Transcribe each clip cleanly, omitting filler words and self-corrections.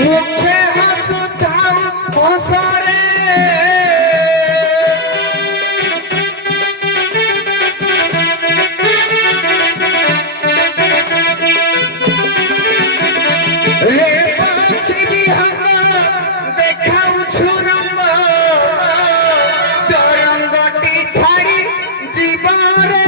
মুখে হাসুথাও বসরে রে পাখি বিহঙ্গ দেখাউছু রঙ্গ তরঙ্গটি ছাড়ি জীবরে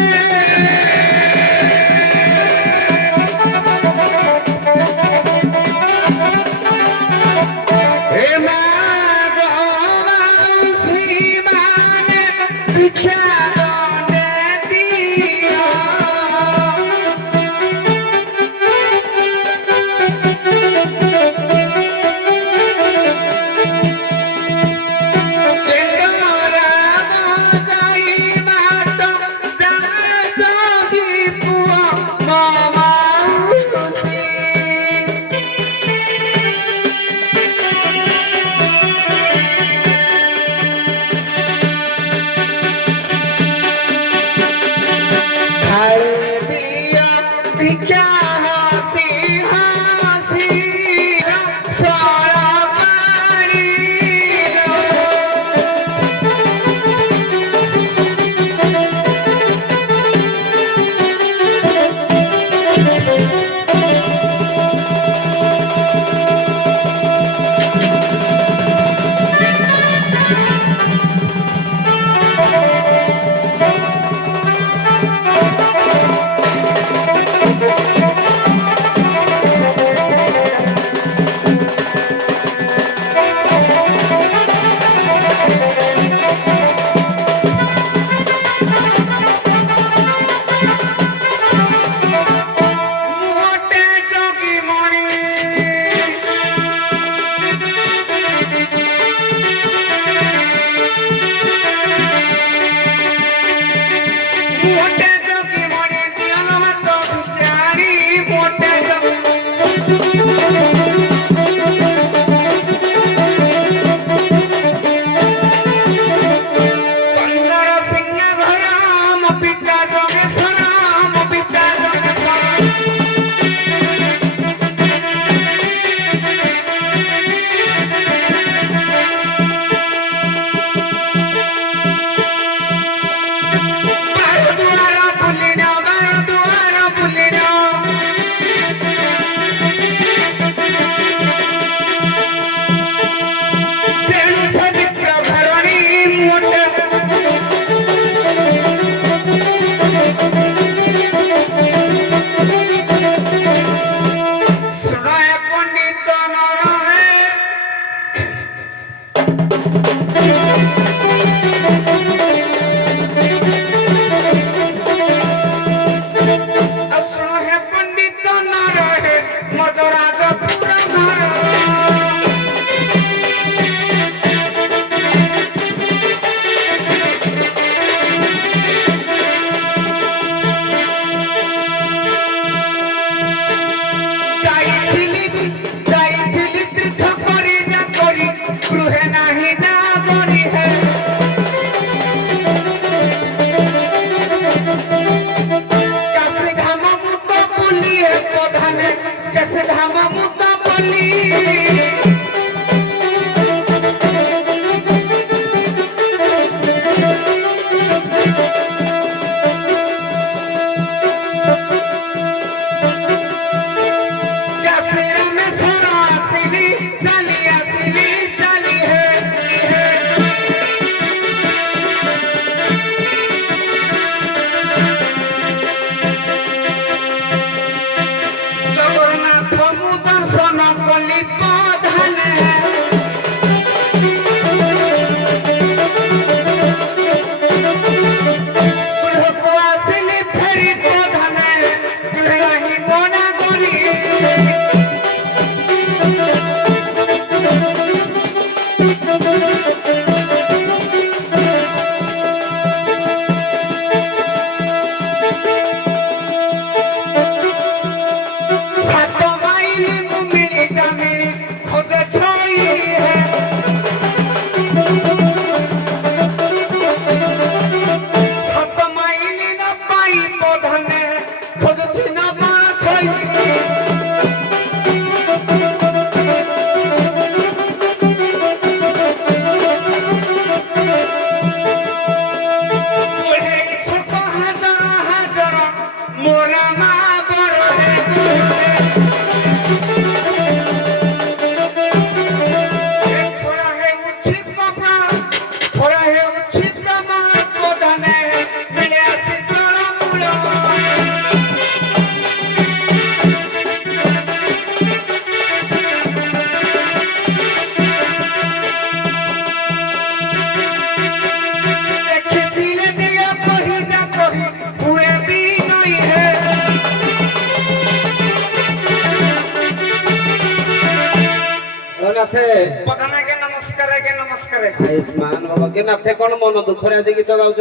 নাথে প্রধান আগে নমস্কার আয়ুষ্মান বাবা কে নাথে কোন মন দুঃখরে আজ গীত গাউছ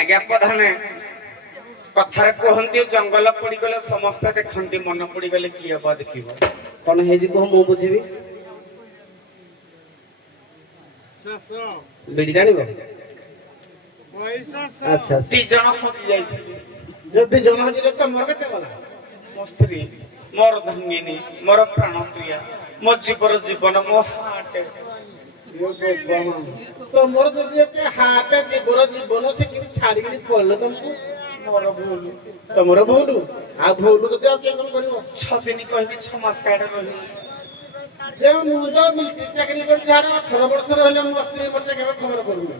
আজ্ঞা প্রধানে কথারে কুহନ୍ତି জঙ্গল পড়িগলে সমস্ত দেখନ୍ତି মন পড়িগলে কি হব দেখিব কোন হেজি কহ মু বুঝিবি বিড়ি টাଣିব আচ্ছা ଦି ଜଣ ହଜି ଯାଇଛନ୍ତି ଯଦି ଜନ ହଜିଲେ ତ ମୋର କେତେ ଗଲା ମୋ ସ୍ତ୍ରୀ ମୋର ଧନ୍ୟିନୀ ମୋର ପ୍ରାଣ ପ୍ରିୟା ମୋ ଜୀବର ଜୀବନ ମୋ ହାଟ ତ ମୋର ଯଦି ଏତେ ହାଟ ଜୀବର ଜୀବନ ସେ କିଛି ଛାଡ଼ିକିରି ପଡ଼ିଲ ତମକୁ ମୋର ଭୁଲ ତମର ଭୁଲ ଆଉ ଭୁଲ ଯଦି ଆଉ କିଏ କଣ କରିବ 6 ଦିନ କହିକି 6 ମାସ କାଢେ ରହିବି ଯେ ମୁଁ ତ ମିଲିଟାରୀ ଚାକିରି କରି ଯାହାର 18 ବର୍ଷ ରହିଲେ ମୋ ସ୍ତ୍ରୀ ମତେ କେବେ ଖବର କରୁନି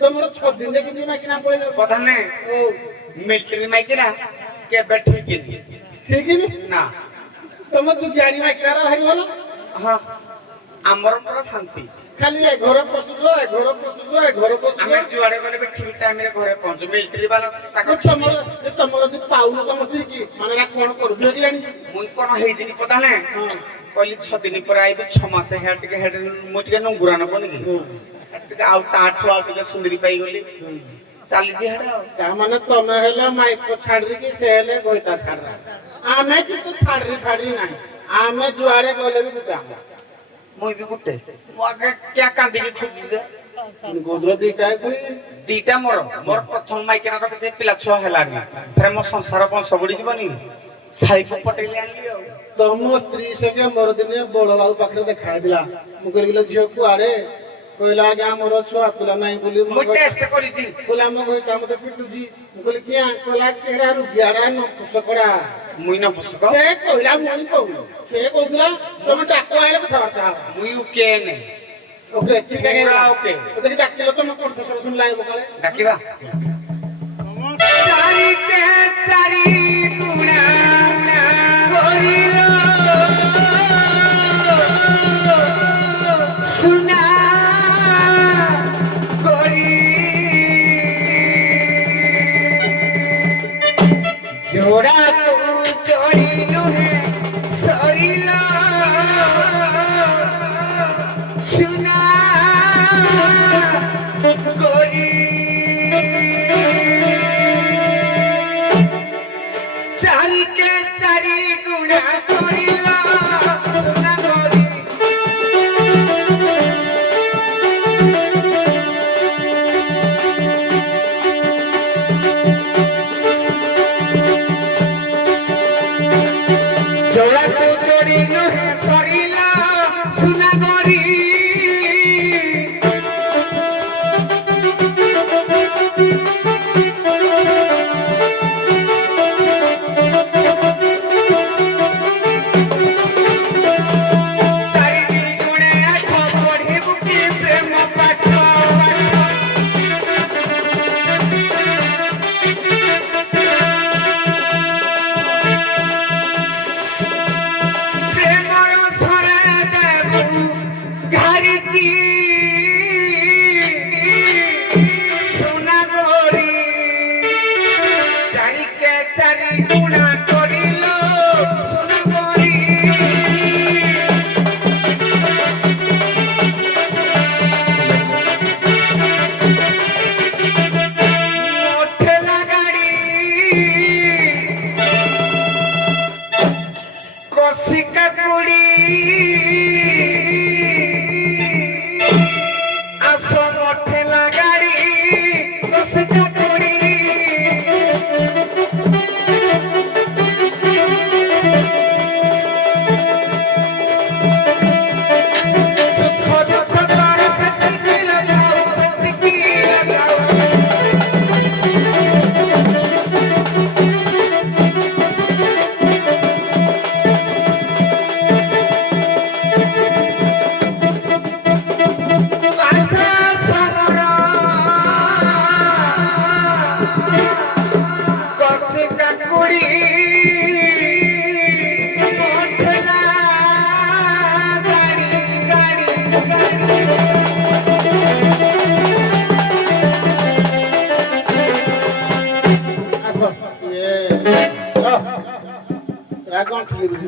ତମର 6 ଦିନରେ କିଛି ମାଇକିନା ପଳେଇ ଯାଉ ପ୍ରଧାନେ ଓ ମିଲିଟାରୀ ମାଇକିନା କେବେ ଠିକିନି ଠିକ ନି ନା ତମ ତୁ ଜ୍ଞାନୀ ମାଇକିନାର ଭାରି ଭଲ ହଁ ଆମର ପୁରା ଶାନ୍ତି ଖାଲି ଏ ଘର ପଶୁଛ ଏ ଘର ପଶୁଛ ଏ ଘର ପଶୁଛ ଆମେ ଯୁଆଡେ ଗଲେ ବି ଠିକ ଟାଇମରେ ଘରେ ପହଞ୍ଚୁ ମିଲିଟାରୀ ବାଲା ତାଙ୍କ ତମର ଯଦି ପାଉନ ତମ ସ୍ତ୍ରୀ କି ମାନେ କଣ କରୁଛ ଜାଣି ମୁଇଁ କଣ ହେଇଛି କି ପ୍ରଧାନେ ହଁ କହିଲି 6 ଦିନ ପରେ ଆଇବି 6 ମାସ ହେଡ ଟିକେ ହେଡ ମୁଁ ଟିକେ ନଙ୍ଗୁରା ନବନି କି ଟିକେ ଆଉ ତାଠୁ ଆଉ ଟିକେ ସୁନ୍ଦରୀ ପାଇଗଲି ଚାଲିଛି ହେଡ ଆଉ ତା ମାନେ ତମେ ହେଲେ ମାଇପ ଛାଡିକି ସେ ହେଲେ ଗୋଇତା ଛାଡରା ଆମେ କିନ୍ତୁ ଛାଡରି ଫାଡରି ନାହିଁ ଆମେ ଯୁଆଡେ ଗଲେ ବି ଗୋଟେ ଆମ ମୁଇଁ ବି ଗୋଟେ ମୁଁ ଆଗେ କ୍ୟା କାନ୍ଦିକି ଖୋଜୁଛେ ଗୋଦର ଦିଟା କୁଇ ଦିଟା ମୋର ପ୍ରଥମ ମାଇକିନା ରଖିছে ପିଲା ଛୁଆ ହେଲାନି ଫେରେ ମୋ ସଂସାର ବଂଶ ବଢି ଯିବନି ସାଇକୁ ପଟେଇଲି ଆଣିଲି ଆଉ ତମ ସ୍ତ୍ରୀ ସଙ୍ଗେ ମୋର ଦିନେ ବଳ ବାବୁ ପାଖରେ ଦେଖା ହେଇଥିଲା ମୁଁ କହିଲି ଝିଅ କୁଆଡେ କହିଲା ଆଜ୍ଞା ମୋର ଛୁଆ ପିଲା ନାହିଁ ବୋଲି ମୁଁ ଟେଷ୍ଟ କରିଛି କହିଲା ଆମ ଘଇତା ମତେ ପିଟୁଛି ମୁଁ କହିଲି କିଆ କହିଲା କେଡା ରୁଗିଆଡା ନ ପୁଷକଡା ମୁଇଁ ନ ପୁଷକ ସେ କହିଲା ମୁଇଁ କହୁନି ସେ କହୁଥିଲା ତମେ ଡାକ ଆଇଲେ କଥାବାର୍ତ୍ତା ହବା ମୁଇଁ ଉକେନେ ଓକେ ଠିକ ପୁରା ଓକେ ଓକେ ଯଦି ଡାକିଲ ତମ କଣ୍ଠସ୍ୱର ଶୁଣିଲା ହେବ କାଳେ ডাকিবা চারি কে চারি গুণা করিল সুনা করি জোড়া জড়ি নুহে সরিল সুনা করি চারিকে চারি গুণা করিল সোনা করি জোড়াকু জড়ি নুহে সরিলা সুনাগরি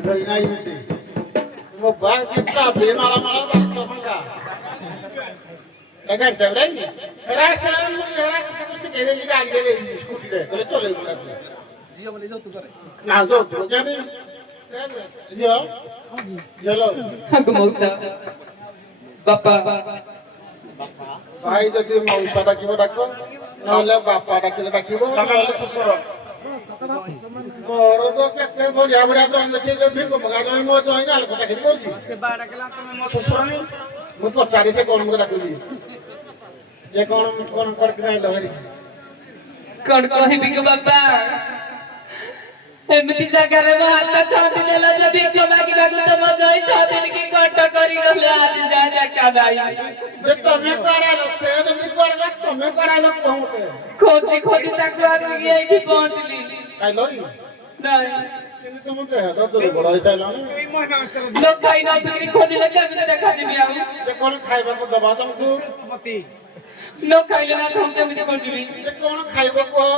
ଧରି ନାହିଁ ଏମିତି ମୋ ବ୍ୟାଗ କେତେ ବେମାଳ ମାଳ 100 ଟଙ୍କା ଏଗାର ଚାଉଳ ହେରା ସେ ମୁଁ ହେରା ସେ କେରେ କି ଗାଡିରେ ଦେଇ ସ୍କୁଟିରେ କହିଲେ ଚଲେଇ ବୁଲା ଝିଅ ବୋଲି ଯଉ ତୁ કરે ନା ଯଉ ତୁ ଜାନି ଝିଅ ଝିଅ ମଉସା ବାପା ଭାଇ ଯଦି ମଉସା ଡାକିବ ଡାକ ନହେଲେ ବାପା ଡାକିଲେ ଡାକିବ ନହେଲେ ଶ୍ୱଶୁର ମୋର ତ କେତେ ବଢିଆ ବଢିଆ ଜଇଁ ଅଛି ଯୋଉ ଭିକ ମଗା ଜଇଁ ମୋ ଜଇଁ ଗାଲ କଥା କିଛି କହୁଛି ସେ ବା ଡାକିଲା ତମେ ମୋ ଶ୍ୱଶୁର ନାହିଁ ମୁଁ ପଚାରି ସେ କଣ ମତେ ଡାକୁଛି ଯେ କଣ କଣ କରିକି ଆଇଲ ହେରି କଣ କହିବି ଗୋ ବାପା ଏମିତି ଜାଗାରେ ମୋ ହାତ ଛାଟି ଦେଲ ଯେ ଭିକ ମାଗିବାକୁ ତମ ଜଇଁ 6 ଦିନ କି କଣ୍ଟ କରି ଗଲେ ଆଜି ଯାଏ ଦେଖା ନାହିଁ ଯେ ତମେ କରାଇଲ ସେ ଯଦି କରାଇଲ ତମେ କରାଇଲ କହ ମତେ ଖୋଜି ଖୋଜି ତାକୁ ଆସିକି ଏଇଠି ପହଞ୍ଚିଲି ଖାଇଲ ନାଇଁ କିନ୍ତୁ ତମ ଦେହ ତ ଦୁର୍ବଳ ହେଇସାରିଲାଣି ନ ଖାଇ ନ ବିକ୍ରି ଖୋଜିଲେ କେମିତି ଦେଖାଯିବି ଆଉ ଯେ କଣ ଖାଇବାକୁ ଦବା ତମକୁ ନ ଖାଇଲେ ନା ତମକୁ କେମିତି ଖୋଜିବି ଯେ କଣ ଖାଇବ କୁହ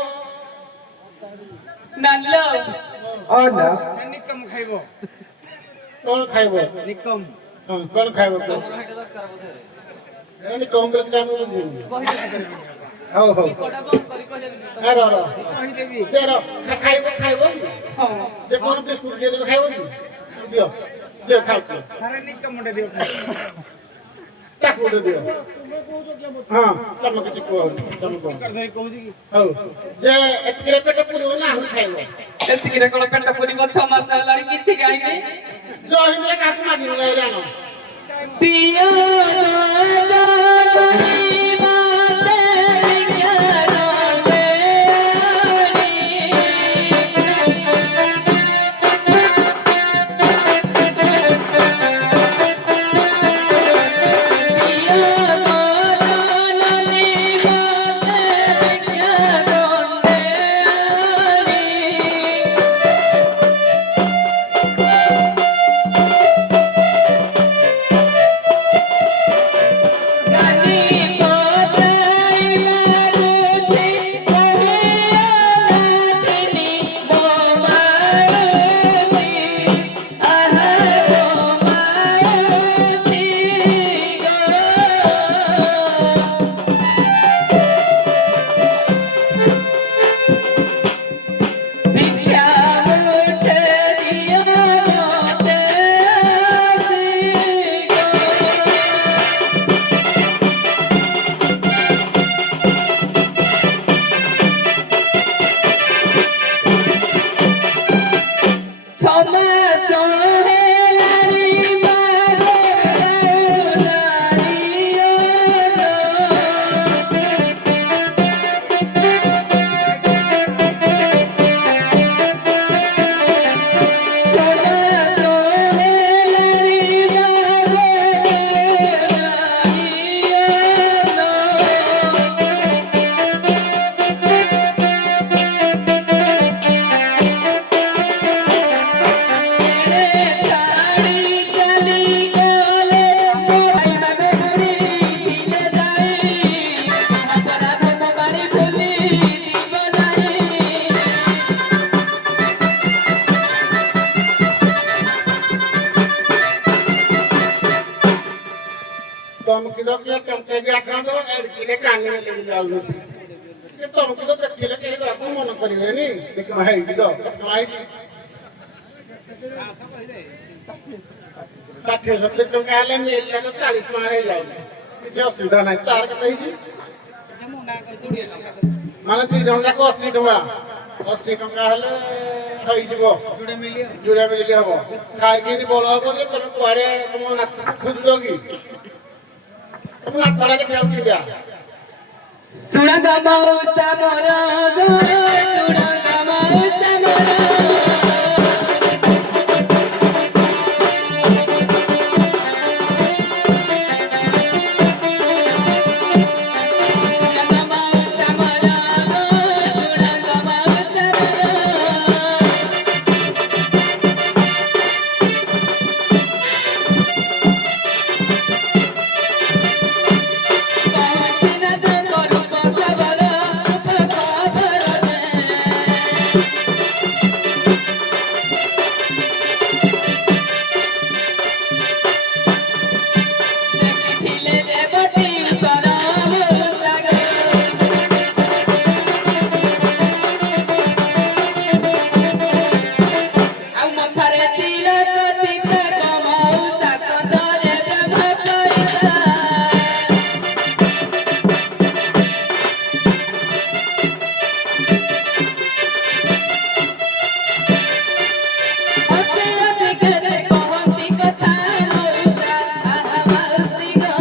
ନାଲ ନା ନିକମ ଖାଇବ କଣ ଖାଇବ ନିକମ ହଁ କଣ ଖାଇବ କୁହ ଏଣେ କମ ବୋଲି ଆମେ ବୁଝିବୁ ହଉ ହଉ କହିଦେବି ଖାଇବ ଖାଇବ ଯେ କଣ ବିସ୍କୁଟ ଟିକେ ଦେବେ ଖାଇବ କି ଦିଅ ଦିଅ ଖାଉ ସାରା ନିକମଟେ ଦିଅ ତାକୁ ଗୋଟେ ଦିଅ ହଁ ତମେ କିଛି କୁହ ତମେ କୁହ କହୁଛି କି ହଉ ଯେ ଏତିକିରେ ପେଟ ପୁରିବ ନା ଆହୁରି ଖାଇବ ସେତିକିରେ କଣ ପେଟ ପୁରିବ 6 ମାସ ହେଲାଣି କିଛି ଖାଇନି ଯୋଉ ହିନ୍ଦରେ କାହାକୁ ମାଗିବୁ ଗାଈରେ ଆଣ ପିଓ ତମକୁ ତ କିଏ ଟଙ୍କା କି ଆଖାଣ ଦବ ଏଡିକିରେ କାନିରେ ଲାଗି ଯାଉଛନ୍ତି କି ତମକୁ ତ ଦେଖିଲେ କେହି ଦବାକୁ ମନ କରିବେନି ଦେଖ ହେଇକି ତ ହେଇକି 60-70 ଟଙ୍କା ହେଲେ ମିଳିଲା ତ 40 ଟଙ୍କା ହେଇଯାଉଛି କିଛି ଅସୁବିଧା ନାହିଁ ତାର କେତେ ହେଇଛି ମାନେ 2 ଜଣ ଯାକ 80 ଟଙ୍କା 80 ଟଙ୍କା ହେଲେ ହେଇଯିବ ଯୋଡ଼ା ମିଲି ହବ ଖାଇକି ବଳ ହବ ଯେ ତମେ କୁଆଡେ ତମ ନାଥ ଖୋଜୁଛ କି ତମ ନାଥଟା ଦେଖିବାକୁ କି ଦିଆ सुना गमाऊ समरा गो सुना गमाऊ समरा सुना गमाऊ समरा गो सुना गमाऊ समरा पहुंचना तो करू खबर खबर ଦେଖିଥିଲେ ଦେବତୀ ଉତ୍ତର ସାଗର ଆଉ ମଥାରେ ତିଳକ ଚିତା କମାଉ ଶାସନରେ ବ୍ରହ୍ମ ପରିଚୟ हसी हसी के कहती कथा मौसा आहा मौसी गो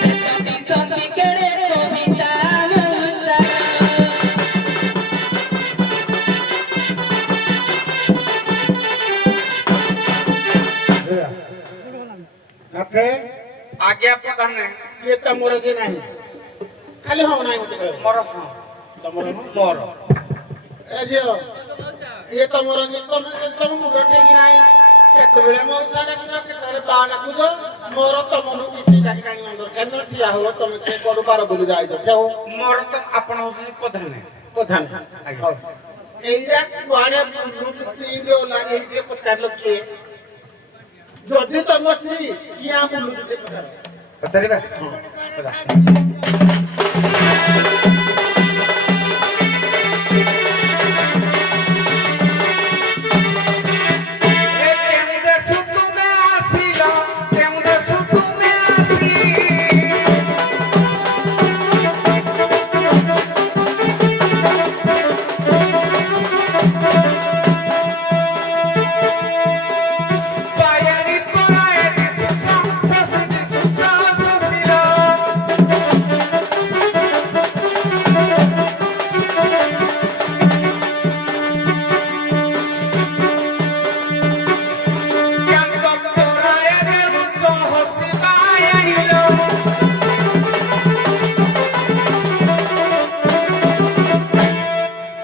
सेतती सती केड़े कविता मौसा ନାଥେ ଆଜ୍ଞା ପ୍ରଧାନ କିଏ ତମର ଯେ ନାହିଁ ଖାଲି ହଁ ନାହିଁ ମତେ କହିବ ମୋର ହଁ ତମର ହଁ ମୋର ଏ ଝିଅ ଇଏ ତମର ଯେ ତମ ମୁଣ୍ଡ ଠିକ ନାହିଁ କେତେବେଳେ ମଉସା ଡାକୁଛ କେତେବେଳେ ବା ଡାକୁଛ ମୋର ତମକୁ କିଛି ଡାକିଟାଣି ଦରକାର ନୁହଁ ଠିଆ ହୁଅ ତମେ କିଏ କୁଆଡୁ ବାର ବୁଲି ଯାଇଛ ଠିଆ ହୁଅ ମୋର ତ ଆପଣ ହଉଛନ୍ତି ପ୍ରଧାନ ପ୍ରଧାନ ଆଜ୍ଞା ଏଇଟା କୁଆଡେ ତିନି ଓଲାରେ ହେଇକି ପଚାରିଲ କିଏ ଯଦି ତମ ସ୍ତ୍ରୀ କିଆ ବୁଲୁଛୁ ସେ ପଚାର ପଚାରିବା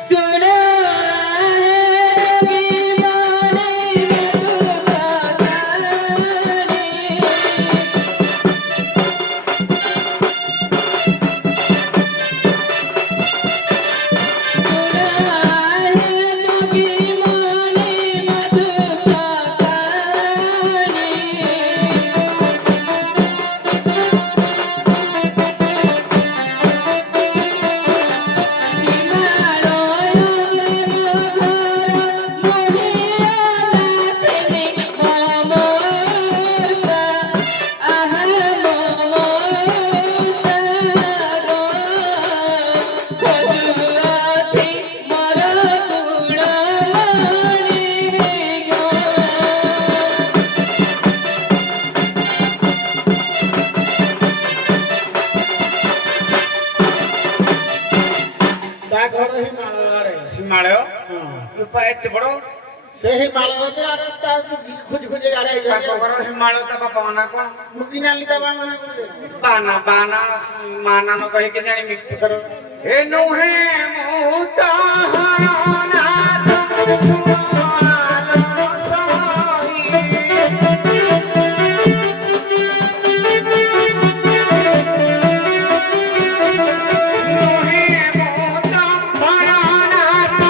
सुनो की माने ତା ଘର ହିମାଳୟରେ ହିମାଳୟ ରୂପା ଏତେ ବଡ ସେ ହିମାଳୟ ଆଡେ ତା ଖୋଜି ଖୋଜି ଆଡେ ତାଙ୍କ ଘର ହିମାଳୟ ତା ବାପା ମା ନା କଣ ମୁଁ କି ଜାଣିଲି ତା ବାବା ବାନା ବାନା ମାନା ନ କହିକି ଜାଣିବି ଏ ନୁହେଁ ମୁଁ ତାହାର ନାଥ ସୁଆଲ ସହି ନୁହେଁ ମୁଁ ତାହାର ନାଥ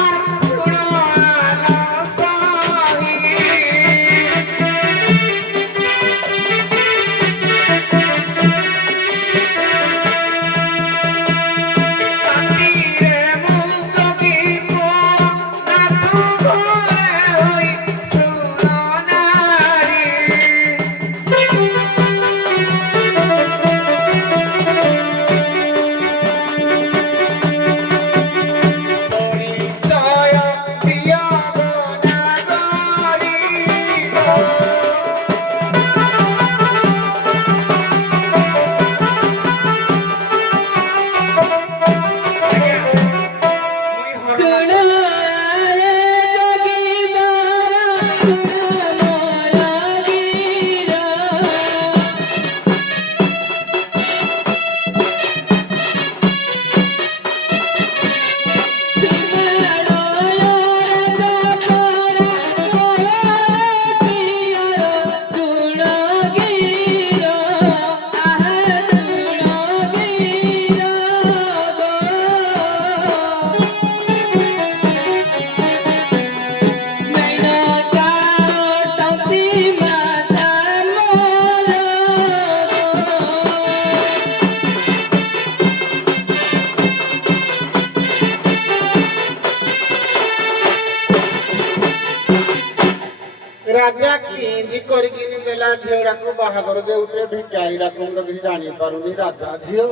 ରାଜା କିନ୍ତି କରିକି ଦେଲା ଝିଅଟାକୁ ବାହାଘର ଯୋଉଥିରେ ଭିକାରୀ ଡାକୁଣ୍ଡ କିଛି ଜାଣିପାରୁନି ରାଜା ଝିଅ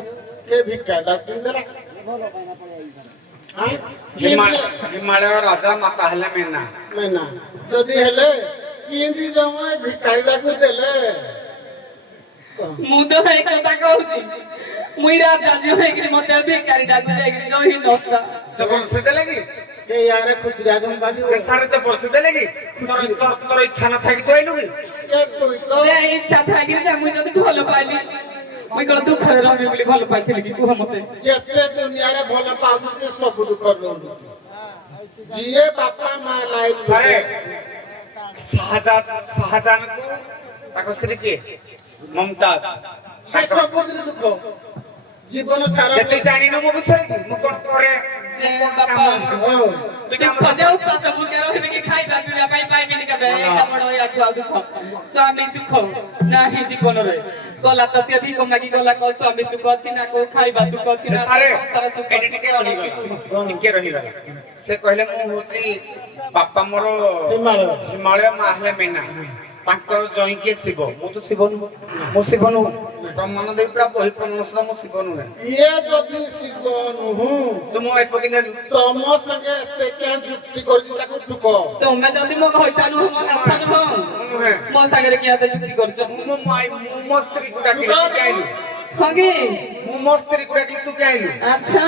କେ ଭିକାରୀଟା କିଣି ଦେଲା ହିମାଳୟ ରାଜା ମାତା ହେଲେ ମେନା ମେନା ଯଦି ହେଲେ କିନ୍ତି ଜମା ଭିକାରୀଟାକୁ ଦେଲେ ମୁଁ ତ ହେଇ କଥା କହୁଛି ମୁଇଁ ରାଜା ଝିଅ ହେଇକିରି ମତେ ଭିକାରୀଟାକୁ ଦେଇକିରି ରହି ନଥିଲା ଜବରଦସ୍ତି ଦେଲେ କି କେ ୟାରେ ଖୁଚୁରା ଜମା ଦିଅ ସାରେ ଜବରଦସ୍ତି ଦେଲେ କି ତୋର ଇଚ୍ଛା ନଥାଏ କି ତୁ ଆଇଲୁ କି କେ ତୁଇ ତ ଯେ ଇଚ୍ଛା ଥାଇକିରି ଯେ ମୁଇଁ ଯଦି ଭଲ ପାଇଲି ମୁଇଁ କଣ ଦୁଃଖରେ ରହିବି ବୋଲି ଭଲ ପାଇଥିଲି କି କୁହ ମତେ ଯେତେ ଦୁନିଆରେ ଭଲ ପାଉଛନ୍ତି ସବୁ ଦୁଃଖରେ ରହୁଛି ଯିଏ ବାପା ମା ଲାଇଫ ସାରେ ଶାହଜାହାନକୁ ତାଙ୍କ ସ୍ତ୍ରୀ କିଏ ମମତାଜ ସେ ସବୁଥିରେ ଦୁଃଖ ଜୀବନ ସାରା ଯେତେ ଜାଣିନୁ ମୋ ବିଷୟରେ କି ମୁଁ କଣ କରେ ଯେ ମୁଁ କଣ ବାପା କାମ କରେ ତୁ ଦୁଃଖ ଯେ ଉପାସ ଭୁକେ ରହିବି କି ଖାଇବା ପିଇବା ପାଇଁ ପାଇବିନି କେବେ ଏକା ବଡ ଏହାଠୁ ଆଉ ଦୁଃଖ ସ୍ୱାମୀ ସୁଖ ନାହିଁ ଜୀବନରେ ଗଲା ତ ସେ ଭିକ ମାଗି ଗଲା କ ସ୍ୱାମୀ ସୁଖ ଅଛି ନା କୋଉ ଖାଇବା ସୁଖ ଅଛି ନା ସାରେ ସଂସାର ସୁଖ ଏଠି ଅଛି ଟିକେ ରହିଗଲା ସେ କହିଲେ ମୁଁ ହଉଛି ବାପା ମୋର ହିମାଳୟ ମା ହେଲେ ମେନା ତାଙ୍କର ଜଇଁ କିଏ ଶିବ ମୁଁ ତ ଶିବ ନୁହଁ ମୁଁ ଶିବ ନୁହଁ ପ୍ରମାଣ ଦେଇ ପୁରା ବହି ପ୍ରମାଣ ସହ ମୁଁ ଶିବ ନୁହେଁ ଇଏ ଯଦି ଶିବ ନୁହଁ ତୁ ମୋ ବାପ କେମିତି ତମ ସଙ୍ଗେ ଏତେ କେଁ ଯୁକ୍ତି କରିଛି ତାକୁ ଠୁକ ତମେ ଯଦି ମୋ ଘଇତା ନୁହଁ ମୋ ନାଥା ନୁହଁ ନୁହେଁ ମୋ ସାଙ୍ଗରେ କିଏ ଏତେ ଯୁକ୍ତି କରୁଛ ମୁଁ ମୋ ସ୍ତ୍ରୀକୁ ଡାକିଲି ତୁ କିଏ ଆଇଲୁ ହଁ କି ମୁଁ ମୋ ସ୍ତ୍ରୀକୁ ଡାକିଲି ତୁ କିଏ ଆଇଲୁ ଆଚ୍ଛା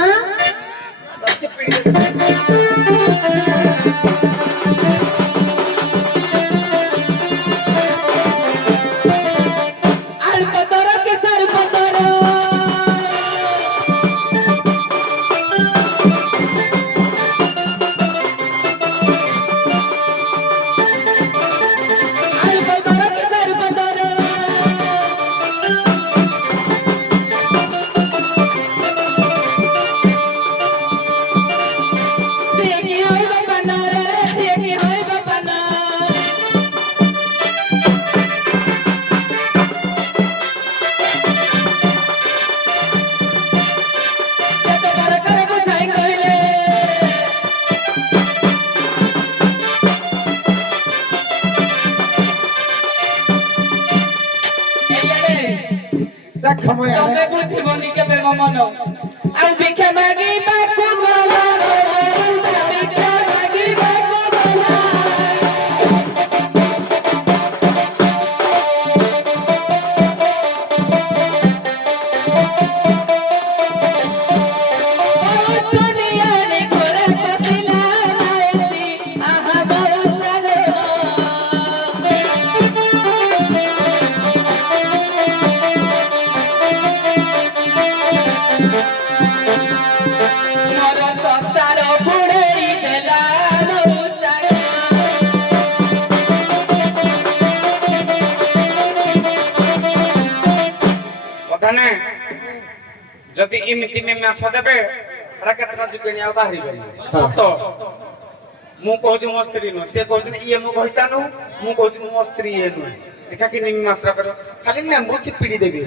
ତମେ ବୁଝିବନି କେବେ ମୋ ମନ ଆଉ ଭିକ୍ଷା ମାଗିବାକୁ ଗଲା ଭିକ୍ଷା ମାଗିବାକୁ ଗଲା ସୁନିଆରେ ଘରେ ପଶିଲା ମାଇତି ଆହା ବହୁ ଯଦି ଏମିତି ମେମାସା ଦେବେ କେତେଟା ଯୁଗିଣୀ ଆଉ ବାହାରି ପାରିବେ ସତ ମୁଁ କହୁଛି ମୋ ସ୍ତ୍ରୀ ନୁହଁ ସେ କହୁଛନ୍ତି ଇଏ ମୋ ଘଇତା ନୁହଁ ମୁଁ କହୁଛି ମୋ ସ୍ତ୍ରୀ ଇଏ ନୁହେଁ ଦେଖା କି ମେମାସା କରିବ ଖାଲି ଲେମ୍ବୁ ଚିପିଡ଼ି ଦେବି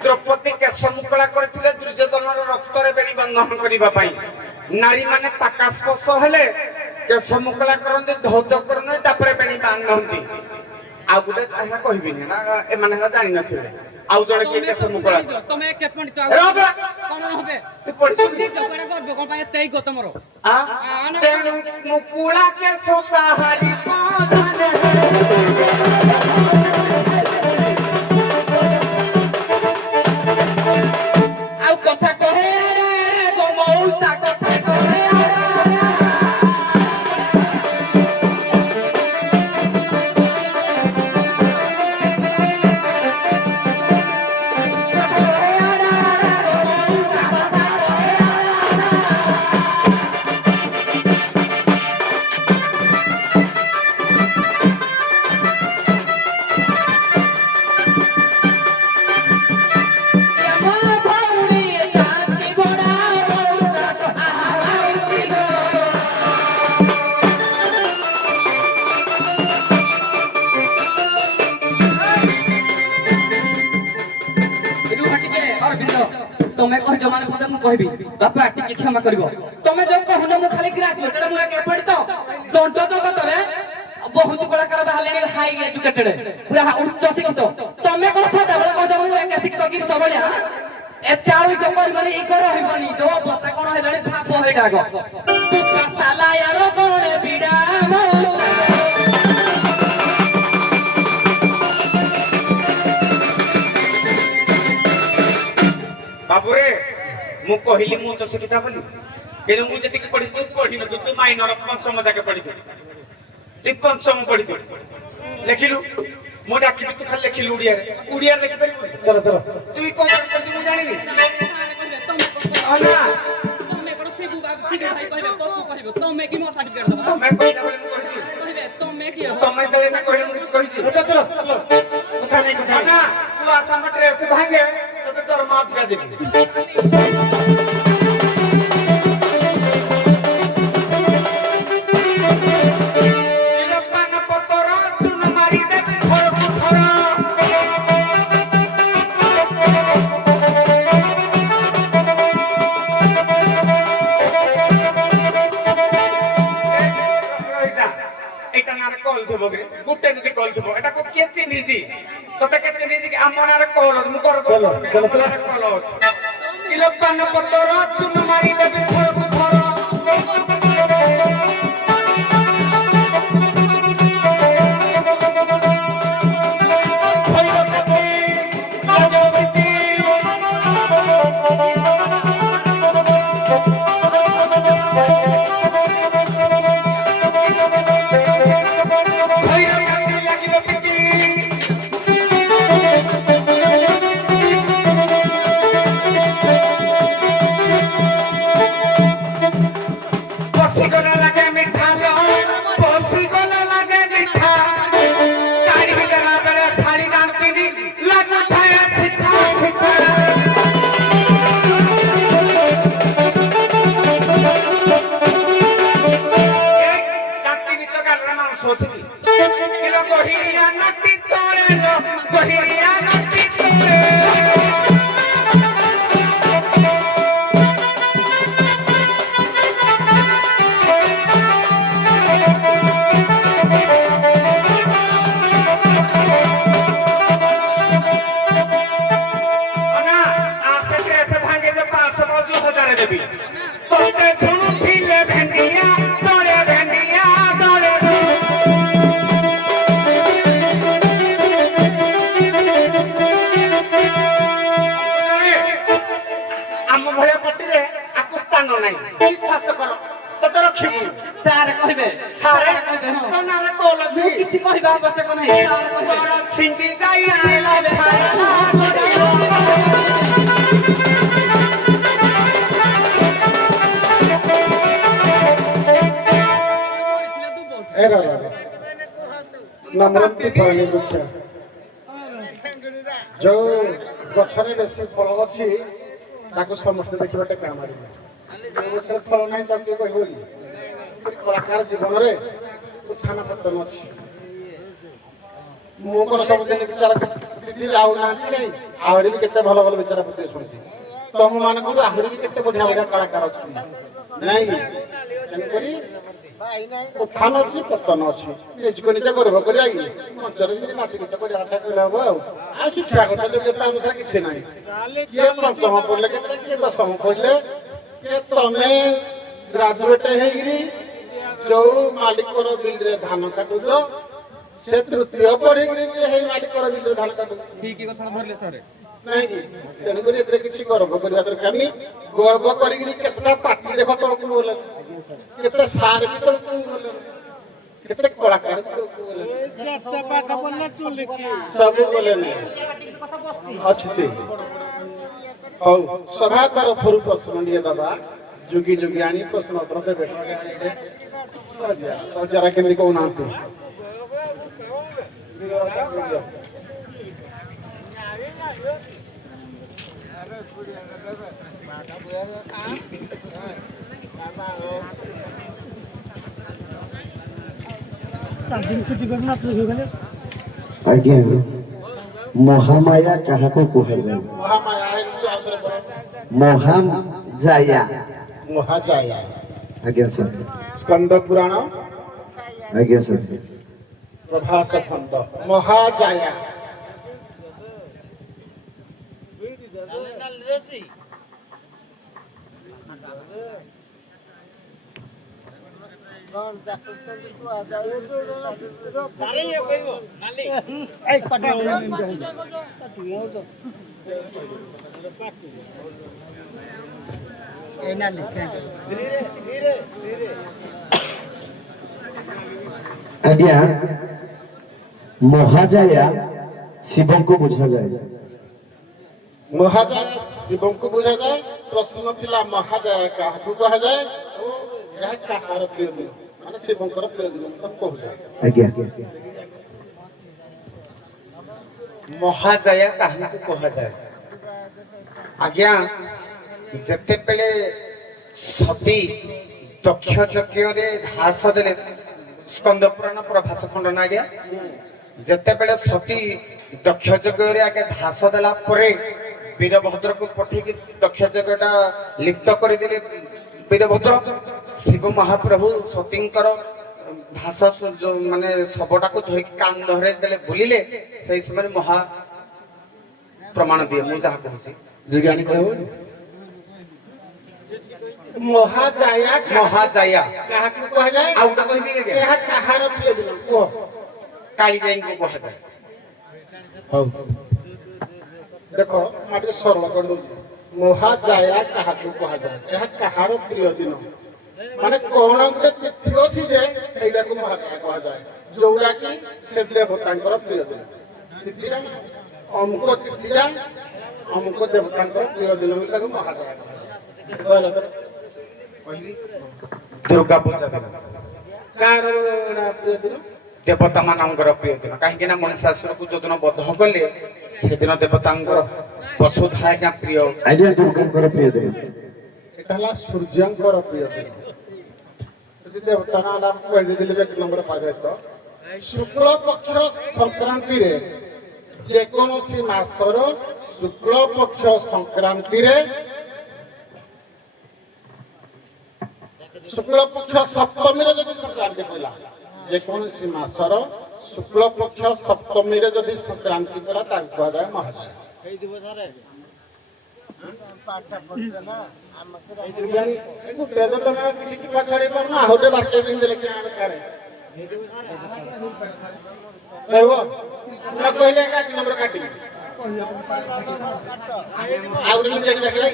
ଦ୍ରୌପଦୀ କେଶ ମୁକଳା କରିଥିଲେ ଦୁର୍ଯ୍ୟୋଧନର ରକ୍ତରେ ବେଣୀ ବନ୍ଧନ କରିବା ପାଇଁ ନାରୀ ମାନେ ପାକାସ୍ପର୍ଶ ହେଲେ କେଶ ମୁକୁଳା କରନ୍ତି ଧୌତ କରନ୍ତି ତାପରେ ବେଣୀ ବାନ୍ଧନ୍ତି ଆଉ ଗୋଟେ ଯାହା କହିବିନି ନା ଏମାନେ ହେରା ଜାଣିନଥିବେ ଆଉ ଜଣେ କିଏ କେଶ ମୁକୁଳା ତମେ କେତେ ପଣ୍ଡିତ ରବେ କଣ হবে ତୁ ପଢିଛୁ ଚକଡା କରବେ কোন পায় তেই গো তোমার ତେଣୁ ମୁକୁଳା କେଶ ତାହାରି ପଧାନ ଆଉ কথা কহে গো মৌসা কথা কহে ତମେ କହିଛ ମାନେ ପଦେ ମୁଁ କହିବି ବାପା ଟିକେ କ୍ଷମା କରିବ ତମେ ଯୋଉ କହୁନ ମୁଁ ଖାଲି ଗ୍ରାଜୁଏଟ ଏଟା ମୁଁ ଏକ ପଢିତ ଦଣ୍ଡ ଜଗତରେ ବହୁତ କଳାକାର ବାହାରିଲେଣି ହାଇ ଏଜୁକେଟେଡ ପୁରା ଉଚ୍ଚ ଶିକ୍ଷିତ ତମେ କଣ ସଦାବେଳେ କହୁଛ ମୁଁ ଏକ ଶିକ୍ଷିତ ଗିରିଶ ଭଳିଆ ଏତେ ଆଉ ଇକ କରିବନି ଇକ ରହିବନି ଯୋଉ ଅବସ୍ଥା କଣ ହେଲାଣି ଭାବ ହେଇଟା ଆଗ ସାଲା ୟାର କଣ ବିଡ଼ା ବାବୁରେ ମୁଁ କହିଲି ମୁଁ ଉଚ୍ଚ ଶିକ୍ଷିତ ବୋଲି କିନ୍ତୁ ମୁଁ ଯେତିକି ପଢିଛି ତୁ ପଢିନ ତୁ ମାଇନର ପଞ୍ଚମ ଯାକେ ପଢିଥିଲୁ ତୁ ପଞ୍ଚମ ପଢିଥିଲୁ ଲେଖିଲୁ ମୁଁ ଡାକିବି ତୁ ଖାଲି ଲେଖିଲୁ ଓଡ଼ିଆରେ ଲେଖିପାରିବୁ চলো চলো ତୁ କଣ କରିଛୁ ମୁଁ ଜାଣିନି ତମେ କି ମୋ ସାର୍ଟିଫିକେଟ ଦବ ତମେ କହିଲା ବେଳେ ମୁଁ କହିଛି ତମେ କି ତମେ ଦେଲେ ନା କହିଲେ ମୁଁ କିଛି କହିଛି চলো চলো চলো কথা নেই কথা নেই ନା ତୁ ଆସାମ ଡ୍ରେସ୍ ଭାଙ୍ଗେ ତୋତେ ଦରମା ଅଧିକା ଦେବି ପାନ ପତର ଚୁନ ମାରିଦେବି ଥରକୁ ଥର এটা নারে কল থব গরে গুটে যদি কল থব এটা কো কে চিনিজি তোতে কে চিনিজি কি আমার নারে কল মু কর কল কল আছে ইলো পান পতর চুন মারি দেবে থরকু থর କିଛି କହିବା ଆବଶ୍ୟକ ନାହିଁ ଛିଣ୍ଡି ଯାଇ era ନମ୍ରତି ପାଣି ମୁଖ୍ୟ ଯୋଉ ଗଛରେ ବେଶୀ ଫଳ ଅଛି ତାକୁ ସମସ୍ତେ ଦେଖିବାଟେ କାମ ମାରିବେ ଯୋଉ ଗଛରେ ଫଳ ନାହିଁ ତାକୁ କିଏ କହିବ କି କଳାକାର ଜୀବନରେ ଉତ୍ଥାନ ପତନ ଅଛି ମୁଁ କଣ ସବୁଦିନ ବିଚାର ଦିଦି ଆଉ ନାହାନ୍ତି ଆହୁରି ବି କେତେ ଭଲ ଭଲ ବିଚାରପତି ଅଛନ୍ତି ତମ ମାନଙ୍କୁ ଆହୁରି କେତେ ବଢିଆ ବଢିଆ କଳାକାର ଅଛନ୍ତି ନାଇଁ କି? ତେଣୁକରି ଉତ୍ଥାନ ଅଛି ପତନ ଅଛି ନିଜକୁ ନିଜେ ଗର୍ବ କରିବା କି ମଞ୍ଚରେ ଯଦି ନାଚ ଗୀତ କରିବା କଥା କହିଲେ ହବ ଆଉ ଶିକ୍ଷାଗତ ଯୋଗ୍ୟତା ଅନୁସାରେ କିଛି ନାହିଁ। କିଏ ପଞ୍ଚମ ପଢିଲେ କେତେ କିଏ ଦଶମ ପଢିଲେ କିଏ ତମେ ଗ୍ରାଜୁଏଟ ହେଇକିରି ଯୋଉ ମାଲିକର ବିଲରେ ଧାନ କାଟୁଛ ସେ ତୃତୀୟ ପଢିକିରି ବି ହେଇ ମାଲିକର ବିଲରେ ଧାନ କାଟୁଛ ନାଇଁ କି? ତେଣୁକରି ଏଥିରେ କିଛି ଗର୍ବ କରିବା ଦରକାର ନାହିଁ। ଗର୍ବ କରିକିରି କେତେଟା ପାର୍ଟି ଦେଖ ତଳକୁ ଗଲେ କେତେ ସାର ବି ତଳକୁ ଗଲେ କେତେ କଳାକାର ବି ତଳକୁ ଗଲେ ସବୁ ଗଲେନି ଅଛନ୍ତି। ହଉ ସଭା ତରଫରୁ ପ୍ରଶ୍ନ ଟିକେ ଦବା ଯୁଗି ଯୁଗି ଆଣି ପ୍ରଶ୍ନ ଉତ୍ତର ଦେବେ। ସହଜାରା କେମିତି କହୁନାହାନ୍ତି? ଆଜ୍ଞା ମହାମାୟା କାହାକୁ କୁହାଯାଏ? ମହାମାୟା ହେଉଛି ଆଉଥରେ ବଡ଼ ମହାଜାୟା। ମହାଜାୟା ଆଜ୍ଞା ସାର୍। ସ୍କନ୍ଦ ପୁରାଣ ଆଜ୍ଞା ସାର୍। ପ୍ରଭାସ ଖଣ୍ଡ ମହାଜାୟା। ଆଜ୍ଞା ମହାଜାୟା ଶିବଙ୍କୁ ବୁଝାଯାଏ। ମହାଜାୟା ଶିବଙ୍କୁ ବୁଝାଯାଏ। ପ୍ରଶ୍ନ ଥିଲା ମହାଜାୟା କାହାକୁ କୁହାଯାଏ ଓ ଏହା କାହାର ପ୍ରିୟ ଦିନ ମାନେ ଶିବଙ୍କର ପ୍ରିୟ ଦିନ ତମେ କହୁଛ। ଆଜ୍ଞା ମହାଜାୟା କାହାକୁ କୁହାଯାଏ? ଆଜ୍ଞା ଯେତେବେଳେ ସତୀ ଦକ୍ଷ ଯଜ୍ଞରେ ଘାସ ଦେଲେ ସ୍କନ୍ଦ ପୁରାଣ ପ୍ରଭାସ ଖଣ୍ଡ ନା ଆଜ୍ଞା ଯେତେବେଳେ ସତୀ ଦକ୍ଷ ଯଜ୍ଞରେ ଆଗେ ଘାସ ଦେଲା ପରେ ବୀରଭଦ୍ରକୁ ପଠେଇକି ଦକ୍ଷ ଯଜ୍ଞଟା ଲିପ୍ତ କରିଦେଲେ ବୀରଭଦ୍ର ଶିବ ମହାପ୍ରଭୁ ସତୀଙ୍କର ଘାସ ମାନେ ଶବଟାକୁ ଧରିକି କାନ୍ଧରେ ଦେଲେ ବୁଲିଲେ ସେଇ ସମୟରେ ମହା ପ୍ରମାଣ ଦିଏ। ମୁଁ ଯାହା କହୁଛି ବିଜ୍ଞାନୀ କହିବ ମହାଜାୟା ମହାଜାୟା କାହାକୁ କୁହାଯାଏ ଆଉ ଗୋଟେ କହିବି ଆଜ୍ଞା ଏହା କାହାର ପ୍ରିୟ ଦିନ କୁହ। କାଳିଜାଇଙ୍କୁ କୁହାଯାଏ। ହଉ ଦେଖ ମୁଁ ଟିକେ ସରଳ କରିଦଉଛି। ମହାଜାୟା କାହାକୁ କୁହାଯାଏ ଏହା କାହାର ପ୍ରିୟ ଦିନ ମାନେ କଣ ଗୋଟେ ତିଥି ଅଛି ଯେ ଏଇଟାକୁ ମହାଜାୟା କୁହାଯାଏ ଯୋଉଟା କି ସେ ଦେବତାଙ୍କର ପ୍ରିୟ ଦିନ। ତିଥିଟା ଅମୁକ ତିଥିଟା ଅମୁକ ଦେବତାଙ୍କର ପ୍ରିୟ ଦିନ ବୋଲି ତାକୁ ମହାଜାୟା କୁହାଯାଏ। ଦୁର୍ଗା ପୂଜା ଦିନ କାହାର ପ୍ରିୟ ଦିନ? ଦେବତା ମାନଙ୍କର ପ୍ରିୟ ଦିନ କାହିଁକି ନା ମହିଷାସୁରକୁ ଯୋଉଦିନ ବଧ କଲେ ସେଦିନ ଦେବତାଙ୍କର ବସୁଧା ଆଜ୍ଞା ପ୍ରିୟ। ଆଜ୍ଞା ଦୁର୍ଗାଙ୍କର ପ୍ରିୟ ଦିନ। এটা হলো সূর্যঙ্কর প্রিয় দিন। যদি দেবতা নাম କହିଦେଇଥିଲି ଏକ ନମ୍ବର ପାଇବେ ତ ଶୁକ୍ଳପକ୍ଷ ସଂକ୍ରାନ୍ତିରେ ଯେକୌଣସି ମାସର ଶୁକ୍ଳପକ୍ଷ ସଂକ୍ରାନ୍ତିରେ ଶୁକ୍ଳପକ୍ଷ ସପ୍ତମୀରେ ଯଦି ସଂକ୍ରାନ୍ତି ପଡ଼ିଲା ଯେକୌଣସି ମାସର ଶୁକ୍ଳପକ୍ଷ ସପ୍ତମୀରେ ଯଦି ସଂକ୍ରାନ୍ତି ପଡ଼ିଲା ତାକୁ କୁହାଯାଏ ମହାଜାୟା। ଆହୁରି ବାକ୍ୟ କହିଲେ ଏକ ନମ୍ବର କାଟିବି ଆଉ ଗୋଟେ ଦେଖିବେ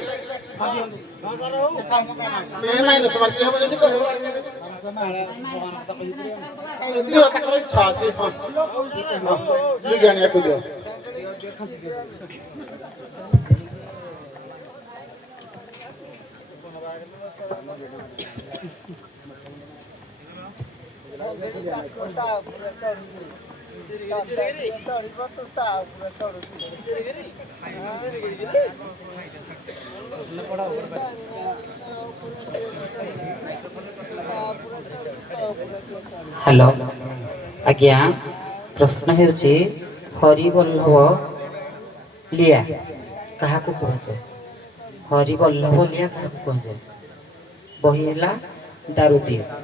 ମାଇନସ ମାର୍କ ହବ ଯଦି କହିବ ତାଙ୍କର ଇଚ୍ଛା ଅଛି। ବିଜ୍ଞାନୀକୁ ଦିଅ। हेलो आज्ञा प्रश्न ହେଉଛି ହରିବଲ୍ଲଭ ଲିଆ କାହାକୁ କୁହାଯାଏ? ହରି ବଲ୍ଲଭ ଲିଆ କାହାକୁ କୁହାଯାଏ? ବହି ହେଲା ଦାରୁଦିଆ।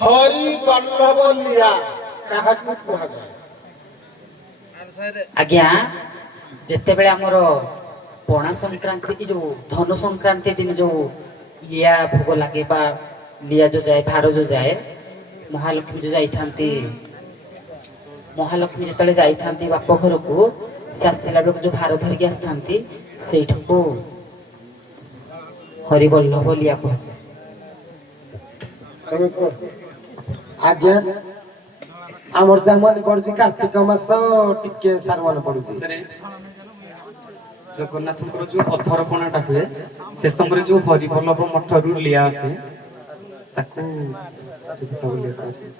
ହରି ବଲ୍ଲଭ ଲିଆ କାହାକୁ କୁହାଯାଏ? ଆଜ୍ଞା ଯେତେବେଳେ ଆମର ପଣା ସଂକ୍ରାନ୍ତି କି ଯୋଉ ଧନୁ ସଂକ୍ରାନ୍ତି ଦିନ ଯୋଉ ଲିଆ ଭୋଗ ଲାଗେ ବା ଲିଆ ଯୋଉ ଯାଏ ଭାର ଯୋଉ ଯାଏ ମହାଲକ୍ଷ୍ମୀ ଯୋଉ ଯାଇଥାନ୍ତି ମହାଲକ୍ଷ୍ମୀ ଯେତେବେଳେ ଯାଇଥାନ୍ତି ବାପ ଘରକୁ ସେ ଆସିଲା ବେଳକୁ ଯୋଉ ଭାର ଧରିକି ଆସିଥାନ୍ତି ସେଇଠାକୁ ହରିବଲ୍ଲଭ ଲିଆ କୁହାଯାଏ। ତମେ କୁହ। ଆଜ୍ଞା ଆମର ଯାହା ମନେ ପଡୁଛି କାର୍ତ୍ତିକ ମାସ ଟିକେ ସାର ମନେ ପଡୁଛି। ଜଗନ୍ନାଥଙ୍କର ଯୋଉ ଅଧରପଣାଟା ହୁଏ ସେ ସମୟରେ ଯୋଉ ହରିବଲ୍ଲଭ ମଠରୁ ଲିଆ ଆସେ ତାକୁ ଲିଆ କୁହାଯାଏ।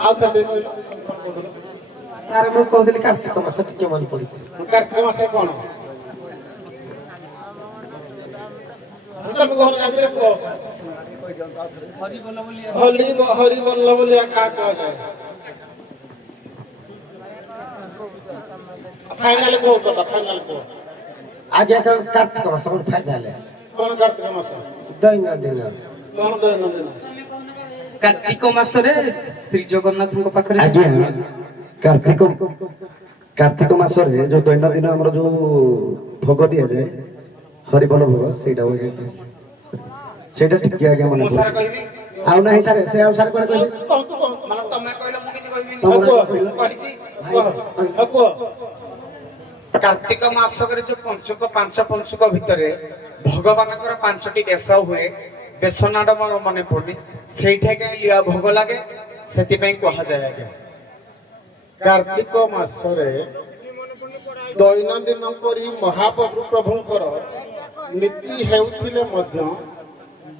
ଆଉ ଥରେ ସାର୍ ମୁଁ କହୁଥିଲି କାର୍ତ୍ତିକ ମାସ ଟିକେ ମନେ ପଡୁଛି। କାର୍ତ୍ତିକ ମାସରେ କଣ? ତମେ କଣ ଜାଣିଥିଲେ କୁହ। ହରି ବଲ୍ଲଭ ଲିଆ କାହାକୁ କୁହାଯାଏ? ଫାଇନାଲ କୁହ ତ ଫାଇନାଲ କୁହ। ଆଜ୍ଞା କାର୍ତ୍ତିକ ମାସ ମୋର ଫାଇନାଲ କଣ କାର୍ତ୍ତିକ ମାସ? ଦୈନନ୍ଦିନ। କଣ ଦୈନନ୍ଦିନ? କାର୍ତ୍ତିକ ମାସରେ ଶ୍ରୀ ଜଗନ୍ନାଥଙ୍କ ପାଖରେ ଆଜ୍ଞା କାର୍ତ୍ତିକ ମାସରେ ଯୋଉ ଦୈନନ୍ଦିନ ଆମର ଯୋଉ ଭୋଗ ଦିଆଯାଏ ହରିବଲ ଭୋଗ ସେଇଟା ସେଇଟା ଟିକେ ଆଜ୍ଞା ମନେ ମୁଁ ସାର୍ କହିବି ଆଉ ନାହିଁ ସାର୍ ସେ ଆଉ ସାର୍ କୁଆଡେ କହିଲେ ମାନେ ତମେ କହିଲ ମୁଁ କେମିତି କହିବିନି? ତମର ମୁଁ କହିଲ। କହିଛି କୁହ। କାର୍ତ୍ତିକ ମାସକରେ ଯୋଉ ପଞ୍ଚୁକ ପାଞ୍ଚ ପଞ୍ଚୁକ ଭିତରେ ଭଗବାନଙ୍କର ପାଞ୍ଚଟି ବେଶ ହୁଏ। ବେଶ ନାଁଟା ମୋର ମନେ ପଡୁନି। ସେଇଠି ଆଜ୍ଞା ଲିଆ ଭୋଗ ଲାଗେ ସେଥିପାଇଁ କୁହାଯାଏ ଆଜ୍ଞା। କାର୍ତ୍ତିକ ମାସରେ ଦୈନନ୍ଦିନ ପରି ମହାପ୍ରଭୁ ପ୍ରଭୁଙ୍କର ନୀତି ହେଉଥିଲେ ମଧ୍ୟ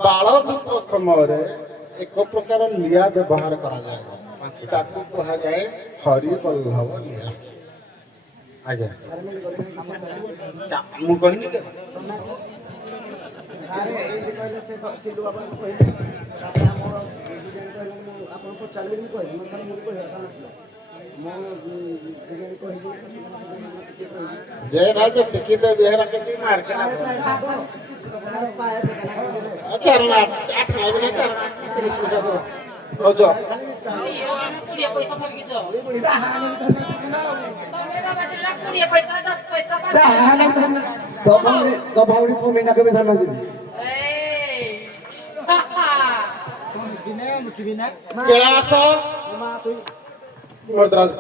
ବାଳଧୂପ ସମୟରେ ଏକ ପ୍ରକାର ଲିଆ ବ୍ୟବହାର କରାଯାଏ। ତାକୁ କୁହାଯାଏ ହରିବଲ୍ଲଭ ଲିଆ। ଆଜ୍ଞା ମୁଁ କହିନି କି? जय राजा देखी तो बिहार के सी मार के ना चार ना आठ ना भी ना चार 30 पैसा दो हो जो ଦଭାଉଳି ପୂର୍ଣ୍ଣିମା କେବେ ଧାନ ଯିବି कैलाश मर्दराज